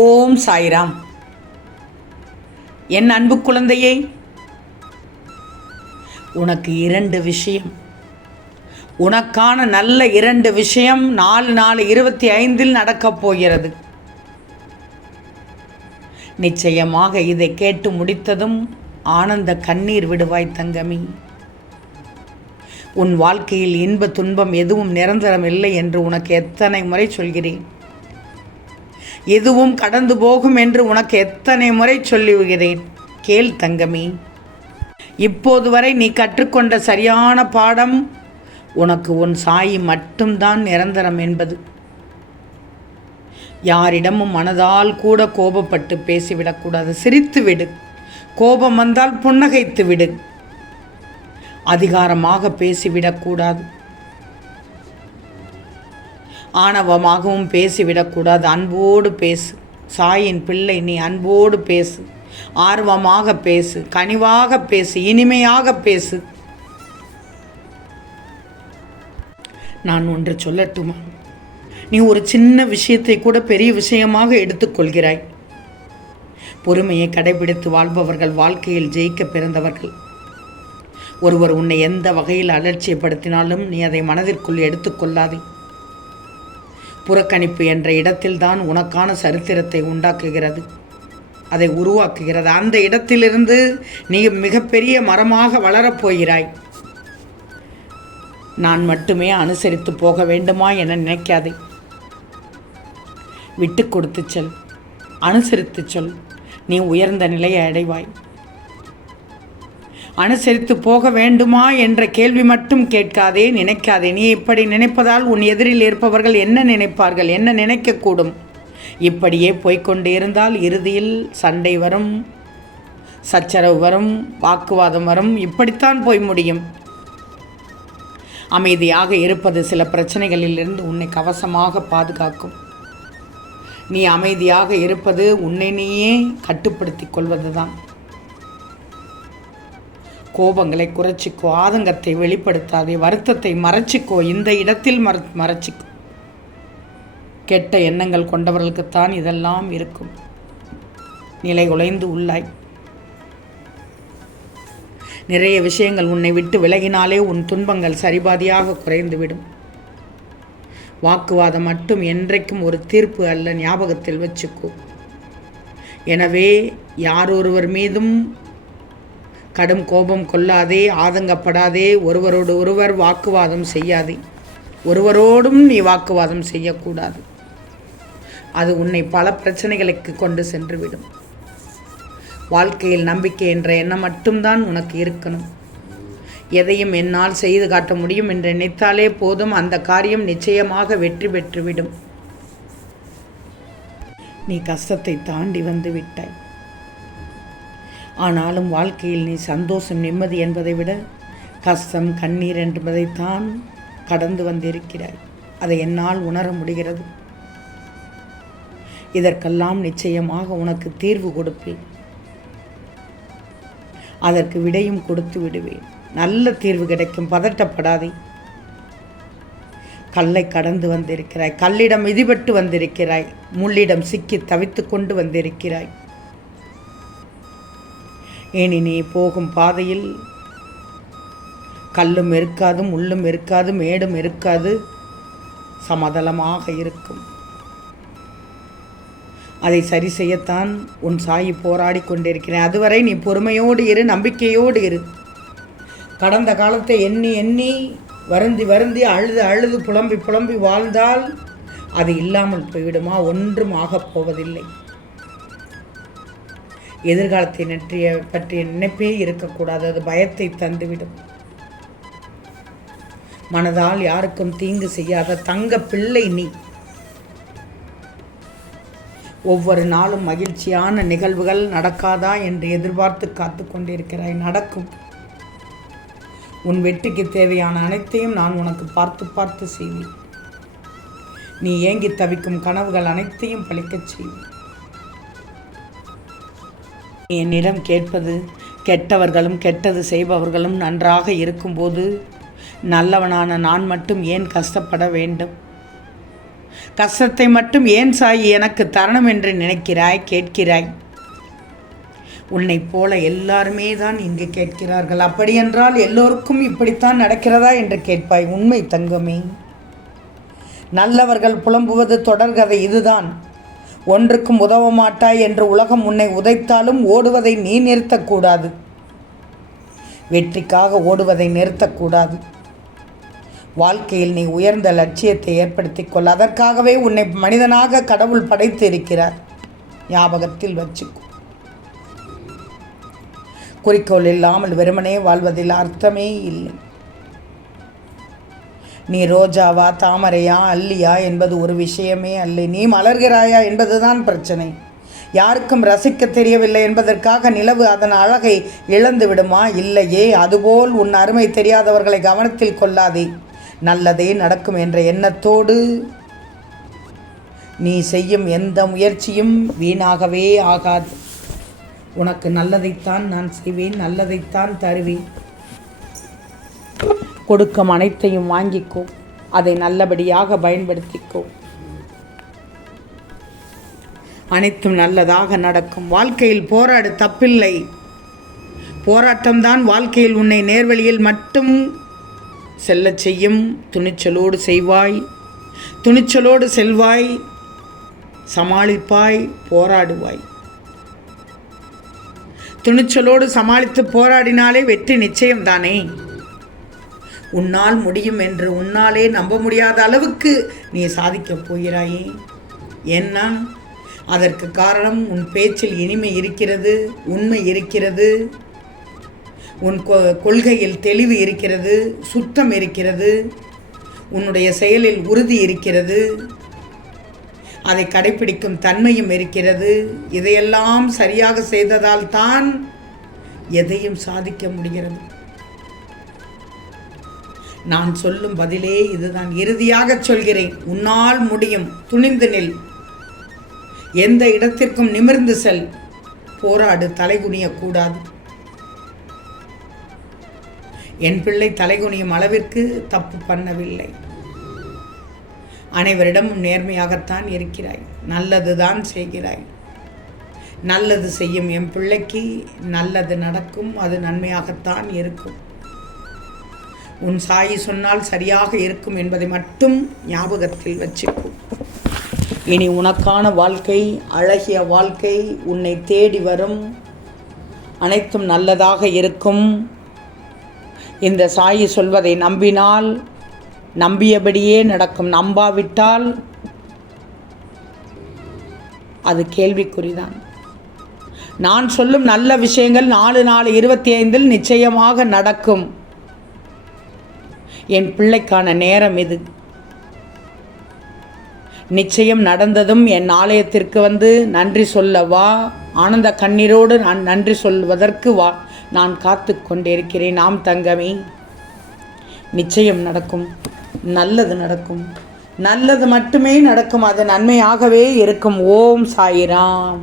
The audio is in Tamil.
ஓம் சாய்ராம். என் அன்பு குழந்தையே, உனக்கு 2 விஷயம், உனக்கான நல்ல 2 விஷயம் 4/4/25 நடக்கப் போகிறது. நிச்சயமாக இதை கேட்டு முடித்ததும் ஆனந்த கண்ணீர் விடுவாய் தங்கமி. உன் வாழ்க்கையில் இன்ப துன்பம் எதுவும் நிரந்தரம் இல்லை என்று உனக்கு எத்தனை முறை சொல்கிறேன். எதுவும் கடந்து போகும் என்று உனக்கு எத்தனை முறை சொல்லிவிடுகிறேன். கேள் தங்கமி, இப்போது வரை நீ கற்றுக்கொண்ட சரியான பாடம், உனக்கு உன் சாய் மட்டும்தான் நிரந்தரம் என்பது. யாரிடமும் மனதால் கூட கோபப்பட்டு பேசிவிடக்கூடாது. சிரித்து விடு. கோபம் வந்தால் புன்னகைத்து விடு. அதிகாரமாக பேசிவிடக்கூடாது. ஆணவமாகவும் பேசிவிடக்கூடாது. அன்போடு பேசு. சாயின் பிள்ளை நீ, அன்போடு பேசு, ஆர்வமாக பேசு, கனிவாக பேசு, இனிமையாக பேசு. நான் ஒன்று சொல்லட்டுமா? நீ ஒரு சின்ன விஷயத்தை கூட பெரிய விஷயமாக எடுத்துக்கொள்கிறாய். பொறுமையை கடைபிடித்து வாழ்பவர்கள் வாழ்க்கையில் ஜெயிக்க பிறந்தவர்கள். ஒருவர் உன்னை எந்த வகையில் அலட்சியப்படுத்தினாலும் நீ அதை மனதிற்குள் எடுத்துக்கொள்ளாதே. புறக்கணிப்பு என்ற இடத்தில்தான் உனக்கான சரித்திரத்தை உண்டாக்குகிறது, அதை உருவாக்குகிறது. அந்த இடத்திலிருந்து நீ மிகப்பெரிய மரமாக வளரப்போகிறாய். நான் மட்டுமே அனுசரித்து போக வேண்டுமா என நினைக்காதே. விட்டு கொடுத்து சொல், அனுசரித்து சொல், நீ உயர்ந்த நிலையை அடைவாய். அனுசரித்து போக வேண்டுமா என்ற கேள்வி மட்டும் கேட்காதே, நினைக்காதே. நீ இப்படி நினைப்பதால் உன் எதிரில் இருப்பவர்கள் என்ன நினைப்பார்கள், என்ன நினைக்கக்கூடும்? இப்படியே போய்கொண்டே இருந்தால் இறுதியில் சண்டை வரும், சச்சரவு வரும், வாக்குவாதம் வரும். இப்படித்தான் போய் முடியும். அமைதியாக இருப்பது சில பிரச்சனைகளிலிருந்து உன்னை கவசமாக பாதுகாக்கும். நீ அமைதியாக இருப்பது உன்னை நீயே கட்டுப்படுத்தி கொள்வதுதான். கோபங்களை குறைச்சிக்கோ, ஆதங்கத்தை வெளிப்படுத்தாதே, வருத்தத்தை மறைச்சிக்கோ, இந்த இடத்தில் மறைச்சிக்கோ. கெட்ட எண்ணங்கள் கொண்டவர்களுக்குத்தான் இதெல்லாம் இருக்கும். நிலை குலைந்து உள்ளாய். நிறைய விஷயங்கள் உன்னை விட்டு விலகினாலே உன் துன்பங்கள் சரிபாதியாக குறைந்துவிடும். வாக்குவாதம் மட்டும் என்றைக்கும் ஒரு தீர்ப்பு அல்ல, ஞாபகத்தில் வச்சுக்கோ. எனவே யாரொருவர் மீதும் கடும் கோபம் கொள்ளாதே, ஆதங்கப்படாதே, ஒருவரோடு ஒருவர் வாக்குவாதம் செய்யாதே. ஒருவரோடும் நீ வாக்குவாதம் செய்யக்கூடாது. அது உன்னை பல பிரச்சனைகளுக்கு கொண்டு சென்றுவிடும். வாழ்க்கையில் நம்பிக்கை என்ற எண்ணம் மட்டும்தான் உனக்கு இருக்கணும். எதையும் என்னால் செய்து காட்ட முடியும் என்று நினைத்தாலே போதும், அந்த காரியம் நிச்சயமாக வெற்றி பெற்றுவிடும். நீ கஷ்டத்தை தாண்டி வந்து விட்டாய். ஆனாலும் வாழ்க்கையில் நீ சந்தோஷம், நிம்மதி என்பதை விட கஷ்டம், கண்ணீர் என்பதைத்தான் கடந்து வந்திருக்கிறாய். அதை என்னால் உணர முடிகிறது. இதற்கெல்லாம் நிச்சயமாக உனக்கு தீர்வு கொடுப்பேன். அதற்கு விடையும் கொடுத்து விடுவேன். நல்ல தீர்வு கிடைக்கும். பதட்டப்படாதே. கல்லை கடந்து வந்திருக்கிறாய். கல்லிடம் மிதிபட்டு வந்திருக்கிறாய். முள்ளிடம் சிக்கி தவித்து கொண்டு வந்திருக்கிறாய். ஏனி நீ போகும் பாதையில் கல்லும் இருக்காது, முள்ளும் இருக்காது, மேடும் இருக்காது, சமதளமாக இருக்கும். அதை சரி செய்யத்தான் உன் சாயி போராடி கொண்டிருக்கிறேன். அதுவரை நீ பொறுமையோடு இரு, நம்பிக்கையோடு இரு. கடந்த காலத்தை எண்ணி எண்ணி வருந்தி வருந்தி அழுது அழுது புலம்பி புலம்பி வாழ்ந்தால் அது இல்லாமல் போய்விடுமா? ஒன்றும் ஆகப் போவதில்லை. எதிர்காலத்தை பற்றிய நினைப்பே இருக்கக்கூடாது. அது பயத்தை தந்துவிடும். மனதால் யாருக்கும் தீங்கு செய்யாத தங்க பிள்ளை நீ. ஒவ்வொரு நாளும் மகிழ்ச்சியான நிகழ்வுகள் நடக்காதா என்று எதிர்பார்த்து காத்து கொண்டிருக்கிறாய். நடக்கும். உன் வெற்றிக்கு தேவையான அனைத்தையும் நான் உனக்கு பார்த்து பார்த்து செய்வேன். நீ ஏங்கி தவிக்கும் கனவுகள் அனைத்தையும் பலிக்கச் செய்வேன். என்னிடம் கேட்பது, கெட்டவர்களும் கெட்டது செய்பவர்களும் நன்றாக இருக்கும்போது நல்லவனான நான் மட்டும் ஏன் கஷ்டப்பட வேண்டும்? கஷ்டத்தை மட்டும் ஏன் சாயி எனக்கு தரணும் என்று நினைக்கிறாய், கேட்கிறாய்? உன்னை போல எல்லாருமே தான் இங்கு கேட்கிறார்கள். அப்படியென்றால் எல்லோருக்கும் இப்படித்தான் நடக்கிறதா என்று கேட்பாய். உண்மை தங்கமே. நல்லவர்கள் புலம்புவது தொடர்கதை இதுதான். ஒன்றுக்கும் உதவ மாட்டாய் என்று உலகம் உன்னை உதைத்தாலும் ஓடுவதை நீ நிறுத்தக்கூடாது. வெற்றிக்காக ஓடுவதை நிறுத்தக்கூடாது. வாழ்க்கையில் நீ உயர்ந்த லட்சியத்தை ஏற்படுத்திக் கொள். அதற்காகவே உன்னை மனிதனாக கடவுள் படைத்து இருக்கிறார். ஞாபகத்தில் வச்சுக்கோ. குறிக்கோள் இல்லாமல் வெறுமனே வாழ்வதில் அர்த்தமே இல்லை. நீ ரோஜாவா, தாமரையா, அல்லியா என்பது ஒரு விஷயமே அல்ல. நீ மலர்கிறாயா என்பதுதான் பிரச்சனை. யாருக்கும் ரசிக்க தெரியவில்லை என்பதற்காக நிலவு அதன் அழகை இழந்து விடுமா? இல்லையே. அதுபோல் உன் அருமை தெரியாதவர்களை கவனத்தில் கொள்ளாதே. நல்லதே நடக்கும் என்ற எண்ணத்தோடு நீ செய்யும் எந்த முயற்சியும் வீணாகவே ஆகாது. உனக்கு நல்லதைத்தான் நான் செய்வேன், நல்லதைத்தான் தருவேன். கொடுக்கும் அனைத்தையும் வாங்கிக்கோ, அதை நல்லபடியாக பயன்படுத்திக்கோ. அனைத்தும் நல்லதாக நடக்கும். வாழ்க்கையில் போராடு, தப்பில்லை. போராட்டம்தான் வாழ்க்கையில் உன்னை நேர்வழியில் மட்டும் செல்ல செய்யும். துணிச்சலோடு செய்வாய், துணிச்சலோடு செல்வாய், சமாளிப்பாய், போராடுவாய். துணிச்சலோடு சமாளித்து போராடினாலே வெற்றி நிச்சயம்தானே. உன்னால் முடியும் என்று உன்னாலே நம்ப முடியாத அளவுக்கு நீ சாதிக்கப் போகிறாயே. ஏன்னா அதற்கு காரணம் உன் பேச்சில் இனிமை இருக்கிறது, உண்மை இருக்கிறது, உன் கொள்கையில் தெளிவு இருக்கிறது, சுத்தம் இருக்கிறது, உன்னுடைய செயலில் உறுதி இருக்கிறது, அதை கடைப்பிடிக்கும் தன்மையும் இருக்கிறது. இதையெல்லாம் சரியாக செய்ததால் தான் எதையும் சாதிக்க முடிகிறது. நான் சொல்லும் பதிலே இதுதான். இறுதியாக சொல்கிறேன், உன்னால் முடியும். துணிந்து நில். எந்த இடத்திற்கும் நிமிர்ந்து செல். போராடு, தலைகுனியக்கூடாது. என் பிள்ளை தலைகுனியும் அளவிற்கு தப்பு பண்ணவில்லை. அனைவரிடமும் நேர்மையாகத்தான் இருக்கிறாய். நல்லதுதான் செய்கிறாய். நல்லது செய்யும் என் பிள்ளைக்கு நல்லது நடக்கும். அது நன்மையாகத்தான் இருக்கும். உன் சாயி சொன்னால் சரியாக இருக்கும் என்பதை மட்டும் ஞாபகத்தில் வச்சுக்கோ. இனி உனக்கான வாழ்க்கை, அழகிய வாழ்க்கை உன்னை தேடி வரும். அனைத்தும் நல்லதாக இருக்கும். இந்த சாயி சொல்வதை நம்பினால் நம்பியபடியே நடக்கும். நம்பாவிட்டால் அது கேள்விக்குறிதான். நான் சொல்லும் நல்ல விஷயங்கள் 4/4/25 நிச்சயமாக நடக்கும். என் பிள்ளைக்கான நேரம் இது. நிச்சயம் நடந்ததும் என் ஆலயத்திற்கு வந்து நன்றி சொல்ல வா. ஆனந்த கண்ணீரோடு நான் நன்றி சொல்வதற்கு வா. நான் காத்து கொண்டிருக்கிறேன். நாம் தங்கமே, நிச்சயம் நடக்கும். நல்லது நடக்கும். நல்லது மட்டுமே நடக்கும். அது நன்மையாகவே இருக்கும். ஓம் சாயிராம்.